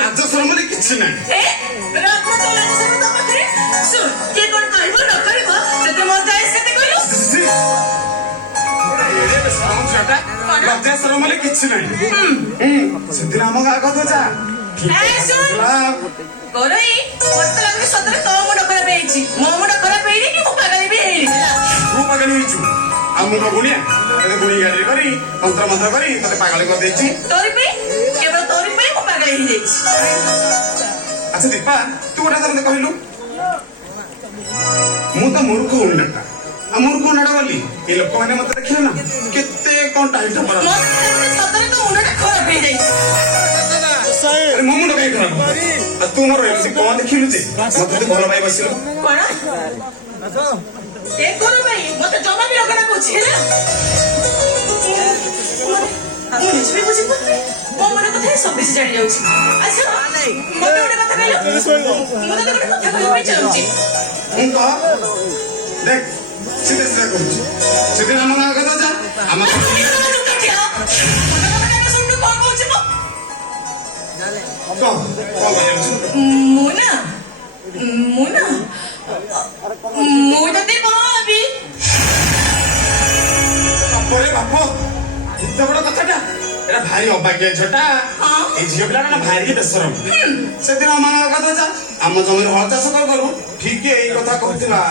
लाज शरम किसी ना लज्जा शरम किसी ना से आम गाँ कथ जा पागल गुणिया गुणी गाड़ी कर मंत्र मंत्र कर पागल कर अच्छा दीपा तू गोटे थर कहलु मु तो मूर्ख उन्नटा मूर्ख उन्नटा बोली ये लोक मैंने मत देखिले ना केते कोन टाइट पर अरे मुंड कहीं खराब तू मोर एमसी कोन देखिलु जे मत तो भलो भाई बसिलो कोन एक करो भाई मत जमा भी लगना पूछी है ମୁଁ ନିଜେ ବି ବୁଝିପାରୁନି ମୋ ମନ କଥା ସବୁ କିଛି ଜାଣି ଯାଉଛି ଆଚ୍ଛା ମତେ ଗୋଟେ କଥା କହିଲ ମୁଁ ତତେ ଗୋଟେ କଥା କହିବା ପାଇଁ ଚାହୁଁଛି देख सीधे सीधे कहूँ सीधे आम गाँ कथा जा आम बाप इतना बड़ा कथा भारी अभाग्य झटा झील पिला भारी बेसरम से दिन आम गाँ कथा जा आम जमी हल चाष करू ठीक यही कथा कहूला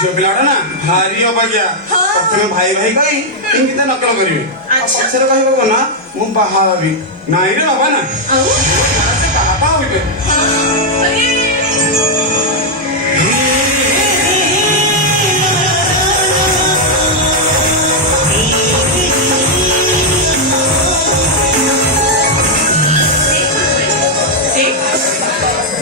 झील पिला ना भारी अभाग्या प्रथम भाई भाई कही इंगित नकल करेंगे पचर कह ना मु बाहा भावी नाई रे बाबा ना